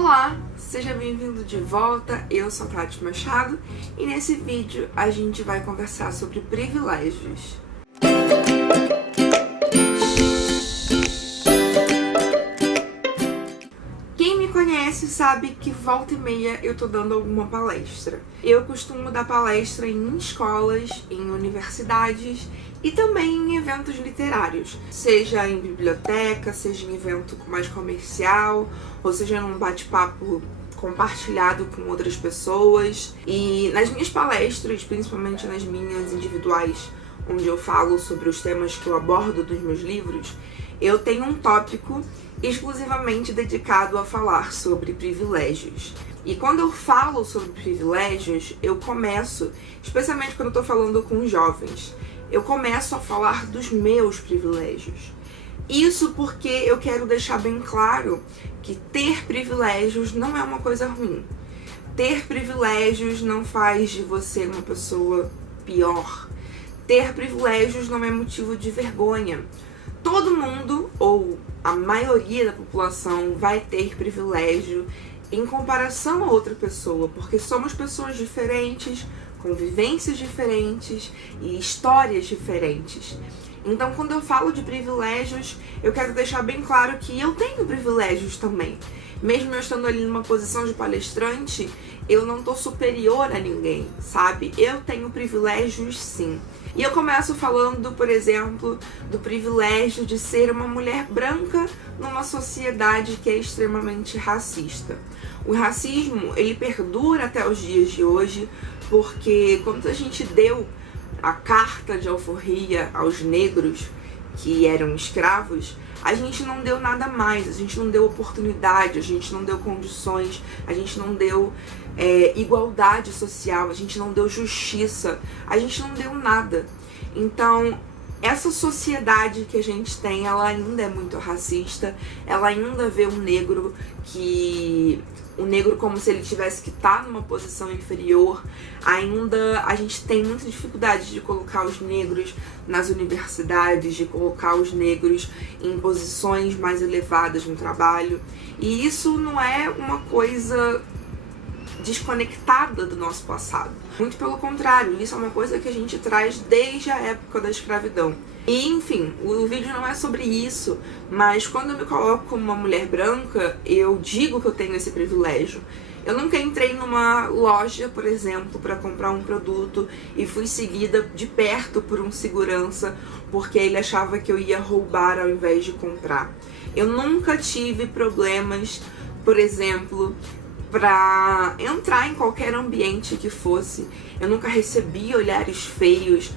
Olá, seja bem-vindo de volta, eu sou a Tati Machado e nesse vídeo a gente vai conversar sobre privilégios. Quem me conhece sabe que volta e meia eu tô dando alguma palestra. Eu costumo dar palestra em escolas, em universidades e também em eventos literários, seja em biblioteca, seja em evento mais comercial, ou seja num bate-papo compartilhado com outras pessoas. E nas minhas palestras, principalmente nas minhas individuais, onde eu falo sobre os temas que eu abordo dos meus livros, eu tenho um tópico exclusivamente dedicado a falar sobre privilégios. E quando eu falo sobre privilégios, eu começo, especialmente quando eu tô falando com jovens, eu começo a falar dos meus privilégios. Isso porque eu quero deixar bem claro que ter privilégios não é uma coisa ruim. Ter privilégios não faz de você uma pessoa pior. Ter privilégios não é motivo de vergonha. Todo mundo, ou a maioria da população, vai ter privilégio em comparação a outra pessoa, porque somos pessoas diferentes, com vivências diferentes e histórias diferentes. Então, quando eu falo de privilégios, eu quero deixar bem claro que eu tenho privilégios também. Mesmo eu estando ali numa posição de palestrante, eu não tô superior a ninguém, sabe? Eu tenho privilégios sim. E eu começo falando, por exemplo, do privilégio de ser uma mulher branca numa sociedade que é extremamente racista. O racismo, ele perdura até os dias de hoje, porque quando a gente deu a carta de alforria aos negros que eram escravos, a gente não deu nada mais, a gente não deu oportunidade, a gente não deu condições, a gente não deu igualdade social, a gente não deu justiça, a gente não deu nada. Então, essa sociedade que a gente tem, ela ainda é muito racista, ela ainda vê o negro como se ele tivesse que estar numa posição inferior. Ainda a gente tem muita dificuldade de colocar os negros nas universidades, de colocar os negros em posições mais elevadas no trabalho. E isso não é uma coisa desconectada do nosso passado. Muito pelo contrário, isso é uma coisa que a gente traz desde a época da escravidão. E, enfim, o vídeo não é sobre isso, mas quando eu me coloco como uma mulher branca, eu digo que eu tenho esse privilégio. Eu nunca entrei numa loja, por exemplo, para comprar um produto e fui seguida de perto por um segurança porque ele achava que eu ia roubar ao invés de comprar. Eu nunca tive problemas, por exemplo, para entrar em qualquer ambiente que fosse. Eu nunca recebi olhares feios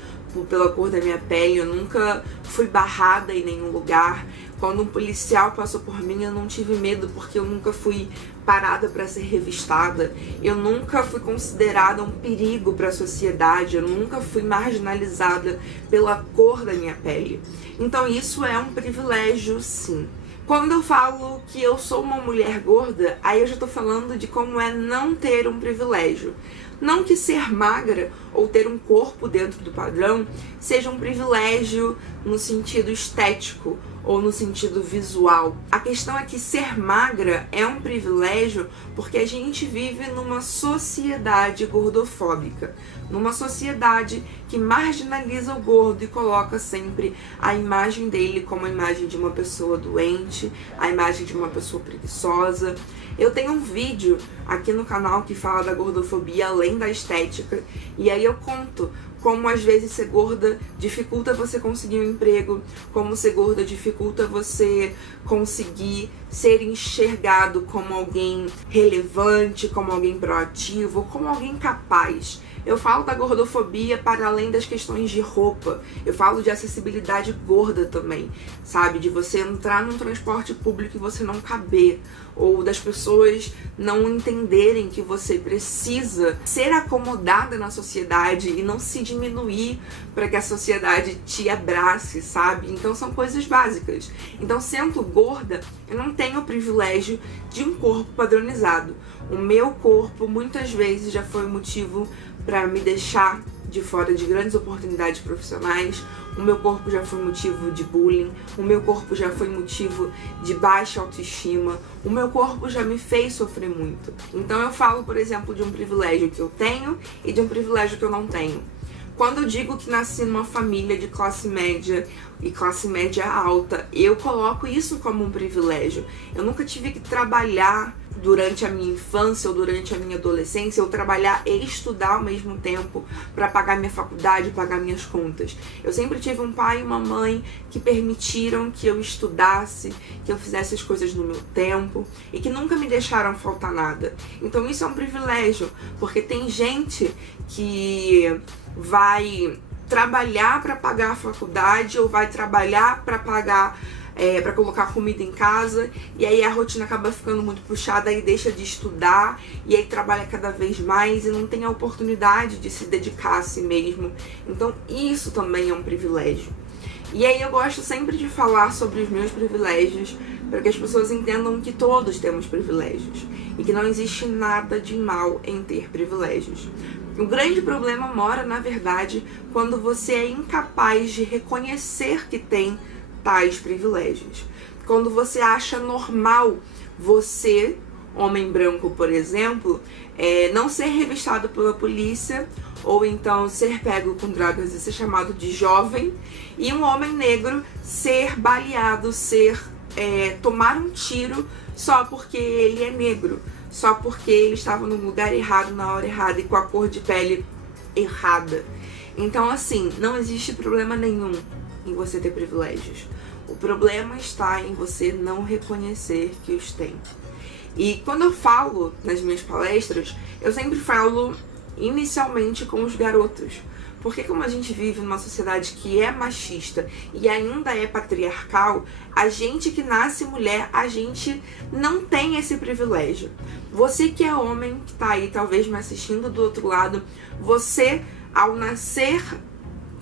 pela cor da minha pele, eu nunca fui barrada em nenhum lugar. Quando um policial passou por mim, eu não tive medo porque eu nunca fui parada para ser revistada. Eu nunca fui considerada um perigo para a sociedade, eu nunca fui marginalizada pela cor da minha pele. Então isso é um privilégio, sim. Quando eu falo que eu sou uma mulher gorda, aí eu já tô falando de como é não ter um privilégio. Não que ser magra ou ter um corpo dentro do padrão seja um privilégio no sentido estético ou no sentido visual. A questão é que ser magra é um privilégio porque a gente vive numa sociedade gordofóbica, numa sociedade que marginaliza o gordo e coloca sempre a imagem dele como a imagem de uma pessoa doente, a imagem de uma pessoa preguiçosa. Eu tenho um vídeo aqui no canal que fala da gordofobia além da estética, e aí eu conto como às vezes ser gorda dificulta você conseguir um emprego, como ser gorda dificulta você conseguir ser enxergado como alguém relevante, como alguém proativo, como alguém capaz. Eu falo da gordofobia para além das questões de roupa. Eu falo de acessibilidade gorda também, sabe? De você entrar num transporte público e você não caber. Ou das pessoas não entenderem que você precisa ser acomodada na sociedade e não se diminuir para que a sociedade te abrace, sabe? Então são coisas básicas. Então, sendo gorda, eu não tenho o privilégio de um corpo padronizado. O meu corpo muitas vezes já foi um motivo para me deixar de fora de grandes oportunidades profissionais, o meu corpo já foi motivo de bullying, o meu corpo já foi motivo de baixa autoestima, o meu corpo já me fez sofrer muito. Então eu falo, por exemplo, de um privilégio que eu tenho e de um privilégio que eu não tenho. Quando eu digo que nasci numa família de classe média e classe média alta, eu coloco isso como um privilégio. Eu nunca tive que trabalhar durante a minha infância ou durante a minha adolescência, eu trabalhar e estudar ao mesmo tempo para pagar minha faculdade, pagar minhas contas. Eu sempre tive um pai e uma mãe que permitiram que eu estudasse, que eu fizesse as coisas no meu tempo e que nunca me deixaram faltar nada. Então isso é um privilégio, porque tem gente que vai trabalhar para pagar a faculdade ou vai trabalhar para pagar para colocar comida em casa, e aí a rotina acaba ficando muito puxada e deixa de estudar, e aí trabalha cada vez mais e não tem a oportunidade de se dedicar a si mesmo. Então isso também é um privilégio. E aí eu gosto sempre de falar sobre os meus privilégios para que as pessoas entendam que todos temos privilégios e que não existe nada de mal em ter privilégios. O grande problema mora, na verdade, quando você é incapaz de reconhecer que tem tais privilégios. Quando você acha normal você, homem branco, por exemplo, não ser revistado pela polícia, ou então ser pego com drogas e ser chamado de jovem, e um homem negro ser baleado, tomar um tiro só porque ele é negro, só porque ele estava no lugar errado, na hora errada e com a cor de pele errada. Então, assim, não existe problema nenhum em você ter privilégios. O problema está em você não reconhecer que os tem. E quando eu falo nas minhas palestras, eu sempre falo inicialmente com os garotos. Porque como a gente vive numa sociedade que é machista e ainda é patriarcal, a gente que nasce mulher, a gente não tem esse privilégio. Você que é homem, que tá aí talvez me assistindo do outro lado, você, ao nascer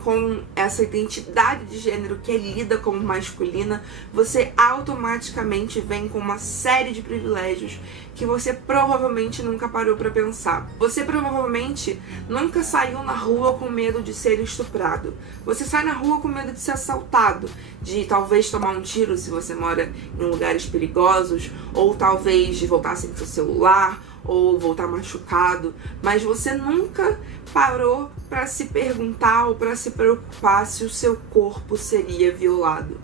com essa identidade de gênero que é lida como masculina, você automaticamente vem com uma série de privilégios que você provavelmente nunca parou para pensar. Você provavelmente nunca saiu na rua com medo de ser estuprado. Você sai na rua com medo de ser assaltado, de talvez tomar um tiro se você mora em lugares perigosos, ou talvez de voltar sem seu celular, ou voltar machucado, mas você nunca parou para se perguntar ou para se preocupar se o seu corpo seria violado.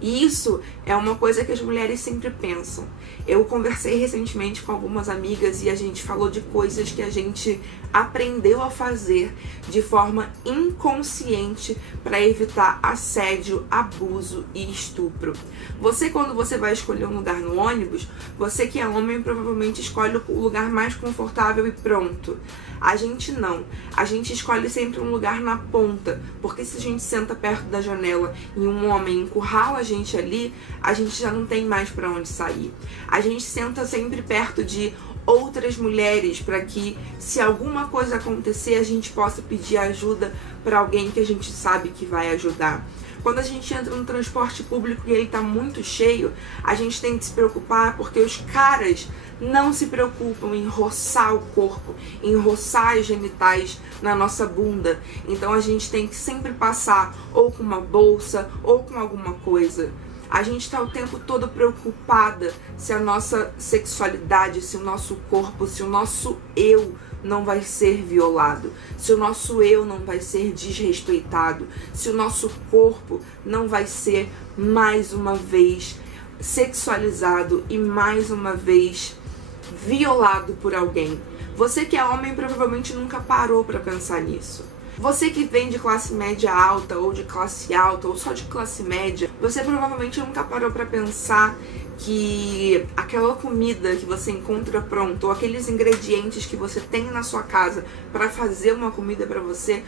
E isso é uma coisa que as mulheres sempre pensam. Eu conversei recentemente com algumas amigas e a gente falou de coisas que a gente aprendeu a fazer de forma inconsciente para evitar assédio, abuso e estupro. Você, quando você vai escolher um lugar no ônibus, você que é homem provavelmente escolhe o lugar mais confortável e pronto. A gente não. A gente escolhe sempre um lugar na ponta, porque se a gente senta perto da janela e um homem encurrala a gente ali, a gente já não tem mais para onde sair. A gente senta sempre perto de outras mulheres para que, se alguma coisa acontecer, a gente possa pedir ajuda para alguém que a gente sabe que vai ajudar. Quando a gente entra no transporte público e ele tá muito cheio, a gente tem que se preocupar porque os caras não se preocupam em roçar o corpo, em roçar as genitais na nossa bunda. Então a gente tem que sempre passar ou com uma bolsa ou com alguma coisa. A gente tá o tempo todo preocupada se a nossa sexualidade, se o nosso corpo, se o nosso eu não vai ser violado, se o nosso eu não vai ser desrespeitado, se o nosso corpo não vai ser mais uma vez sexualizado e mais uma vez violado por alguém. Você que é homem provavelmente nunca parou para pensar nisso. Você que vem de classe média alta, ou de classe alta, ou só de classe média, você provavelmente nunca parou para pensar que aquela comida que você encontra pronta, ou aqueles ingredientes que você tem na sua casa para fazer uma comida para você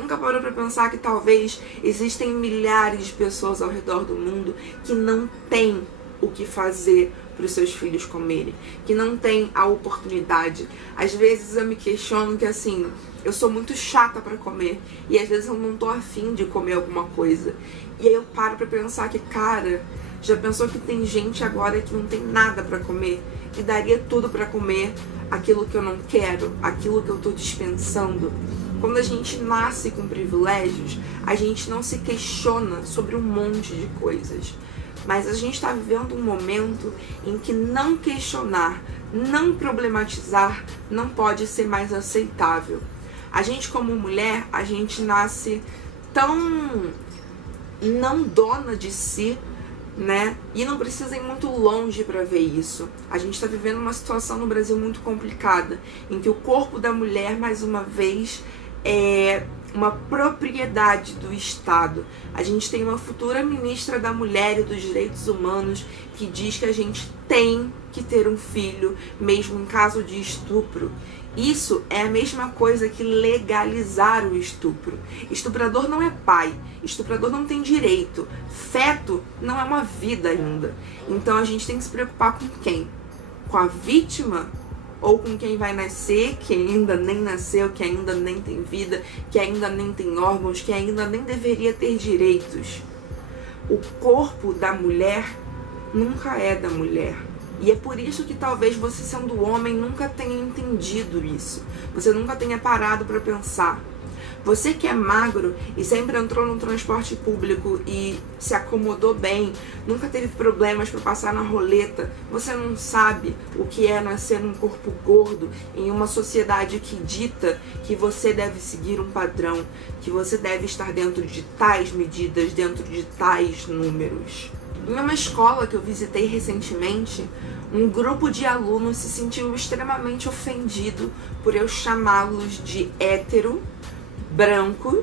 nunca parou para pensar que talvez existem milhares de pessoas ao redor do mundo que não têm o que fazer para os seus filhos comerem, que não tem a oportunidade. Às vezes eu me questiono que assim, eu sou muito chata para comer e às vezes eu não tô afim de comer alguma coisa. E aí eu paro para pensar que, cara, já pensou que tem gente agora que não tem nada para comer e daria tudo para comer aquilo que eu não quero, aquilo que eu tô dispensando? Quando a gente nasce com privilégios, a gente não se questiona sobre um monte de coisas. Mas a gente está vivendo um momento em que não questionar, não problematizar, não pode ser mais aceitável. A gente, como mulher, a gente nasce tão não dona de si, né? E não precisa ir muito longe para ver isso. A gente está vivendo uma situação no Brasil muito complicada, em que o corpo da mulher, mais uma vez, é uma propriedade do Estado. A gente tem uma futura ministra da Mulher e dos Direitos Humanos que diz que a gente tem que ter um filho, mesmo em caso de estupro. Isso é a mesma coisa que legalizar o estupro. Estuprador não é pai, estuprador não tem direito, feto não é uma vida ainda. Então a gente tem que se preocupar com quem? Com a vítima? Ou com quem vai nascer, que ainda nem nasceu, que ainda nem tem vida, que ainda nem tem órgãos, que ainda nem deveria ter direitos. O corpo da mulher nunca é da mulher. E é por isso que talvez você, sendo homem, nunca tenha entendido isso. Você nunca tenha parado para pensar. Você que é magro e sempre entrou no transporte público e se acomodou bem, nunca teve problemas para passar na roleta, você não sabe o que é nascer num corpo gordo em uma sociedade que dita que você deve seguir um padrão, que você deve estar dentro de tais medidas, dentro de tais números. Em uma escola que eu visitei recentemente, um grupo de alunos se sentiu extremamente ofendido por eu chamá-los de hétero, branco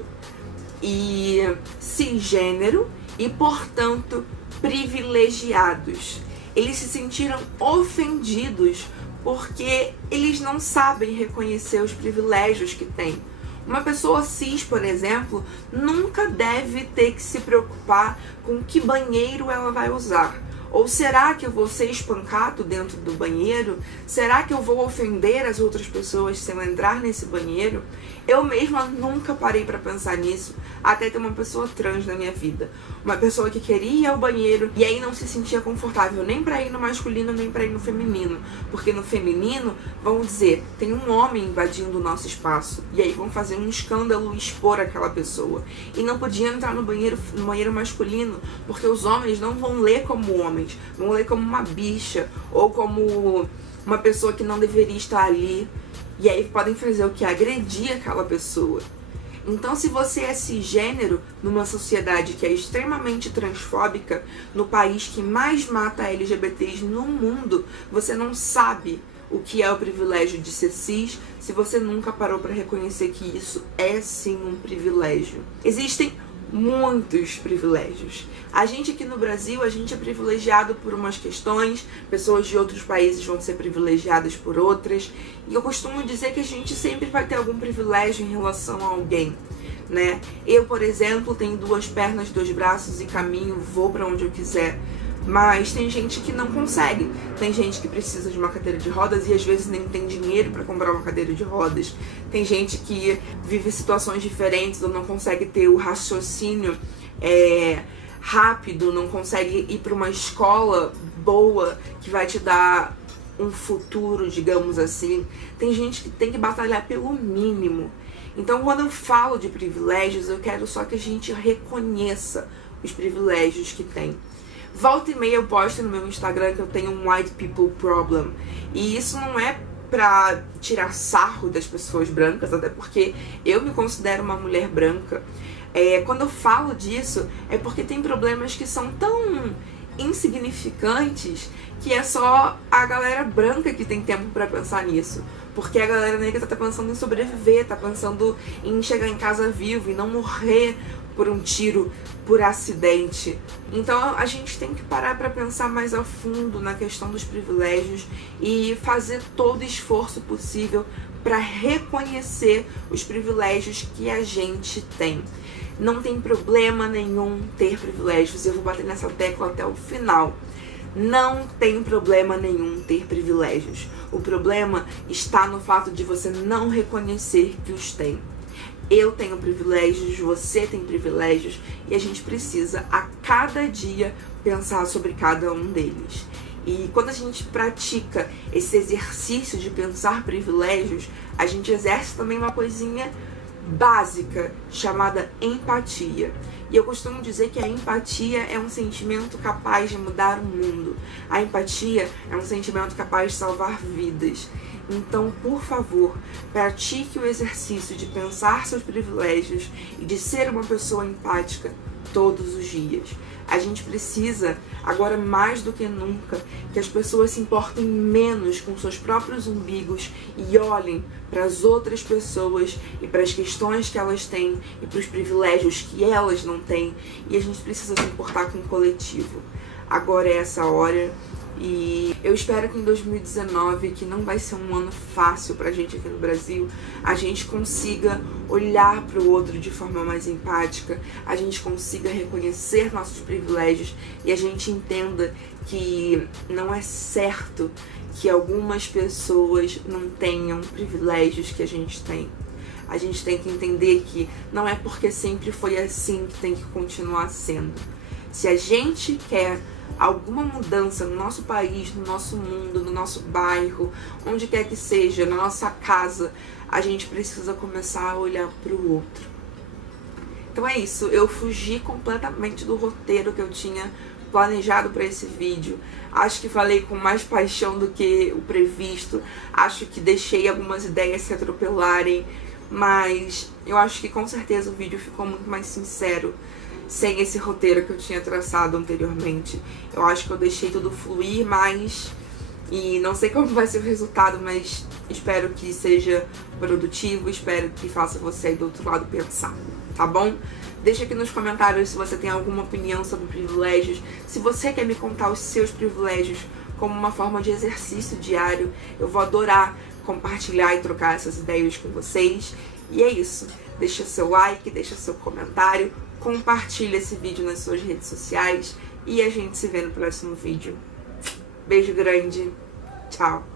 e cisgênero e, portanto, privilegiados. Eles se sentiram ofendidos porque eles não sabem reconhecer os privilégios que têm. Uma pessoa cis, por exemplo, nunca deve ter que se preocupar com que banheiro ela vai usar. Ou será que eu vou ser espancado dentro do banheiro? Será que eu vou ofender as outras pessoas se eu entrar nesse banheiro? Eu mesma nunca parei para pensar nisso, até ter uma pessoa trans na minha vida. Uma pessoa que queria ir ao banheiro e aí não se sentia confortável nem para ir no masculino, nem para ir no feminino. Porque no feminino, vão dizer, tem um homem invadindo o nosso espaço. E aí vão fazer um escândalo e expor aquela pessoa. E não podia entrar no banheiro masculino, porque os homens não vão ler como homens, vão ler como uma bicha, ou como uma pessoa que não deveria estar ali. E aí podem fazer o que? Agredir aquela pessoa. Então, se você é cisgênero numa sociedade que é extremamente transfóbica, no país que mais mata LGBTs no mundo, você não sabe o que é o privilégio de ser cis, se você nunca parou para reconhecer que isso é sim um privilégio. Existem muitos privilégios. A gente aqui no Brasil, a gente é privilegiado por umas questões, pessoas de outros países vão ser privilegiadas por outras, e eu costumo dizer que a gente sempre vai ter algum privilégio em relação a alguém, né? Eu, por exemplo, tenho 2 pernas, 2 braços e caminho, vou para onde eu quiser. Mas tem gente que não consegue. Tem gente que precisa de uma cadeira de rodas e às vezes nem tem dinheiro para comprar uma cadeira de rodas. Tem gente que vive situações diferentes ou não consegue ter o raciocínio rápido, não consegue ir para uma escola boa que vai te dar um futuro, digamos assim. Tem gente que tem que batalhar pelo mínimo. Então, quando eu falo de privilégios, eu quero só que a gente reconheça os privilégios que tem. Volta e meia eu posto no meu Instagram que eu tenho um white people problem. E isso não é pra tirar sarro das pessoas brancas, até porque eu me considero uma mulher branca. Quando eu falo disso, é porque tem problemas que são tão insignificantes que é só a galera branca que tem tempo pra pensar nisso. Porque a galera negra tá pensando em sobreviver, tá pensando em chegar em casa vivo e não morrer por um tiro, por acidente. Então a gente tem que parar para pensar mais a fundo na questão dos privilégios e fazer todo o esforço possível para reconhecer os privilégios que a gente tem. Não tem problema nenhum ter privilégios, eu vou bater nessa tecla até o final. Não tem problema nenhum ter privilégios. O problema está no fato de você não reconhecer que os tem. Eu tenho privilégios, você tem privilégios e a gente precisa a cada dia pensar sobre cada um deles. E quando a gente pratica esse exercício de pensar privilégios, a gente exerce também uma coisinha básica chamada empatia. E eu costumo dizer que a empatia é um sentimento capaz de mudar o mundo. A empatia é um sentimento capaz de salvar vidas. Então, por favor, pratique o exercício de pensar seus privilégios e de ser uma pessoa empática todos os dias. A gente precisa, agora mais do que nunca, que as pessoas se importem menos com seus próprios umbigos e olhem para as outras pessoas e para as questões que elas têm e para os privilégios que elas não têm. E a gente precisa se importar com o coletivo. Agora é essa hora. E eu espero que em 2019, que não vai ser um ano fácil pra gente aqui no Brasil, a gente consiga olhar pro outro de forma mais empática, a gente consiga reconhecer nossos privilégios e a gente entenda que não é certo que algumas pessoas não tenham privilégios que a gente tem. A gente tem que entender que não é porque sempre foi assim que tem que continuar sendo. Se a gente quer alguma mudança no nosso país, no nosso mundo, no nosso bairro, onde quer que seja, na nossa casa, a gente precisa começar a olhar para o outro. Então é isso, eu fugi completamente do roteiro que eu tinha planejado para esse vídeo. Acho que falei com mais paixão do que o previsto, acho que deixei algumas ideias se atropelarem, mas eu acho que com certeza o vídeo ficou muito mais sincero sem esse roteiro que eu tinha traçado anteriormente. Eu acho que eu deixei tudo fluir mais e não sei como vai ser o resultado, mas espero que seja produtivo, espero que faça você aí do outro lado pensar, tá bom? Deixa aqui nos comentários se você tem alguma opinião sobre privilégios, se você quer me contar os seus privilégios como uma forma de exercício diário. Eu vou adorar compartilhar e trocar essas ideias com vocês. E é isso, deixa seu like, deixa seu comentário, compartilha esse vídeo nas suas redes sociais e a gente se vê no próximo vídeo. Beijo grande, tchau!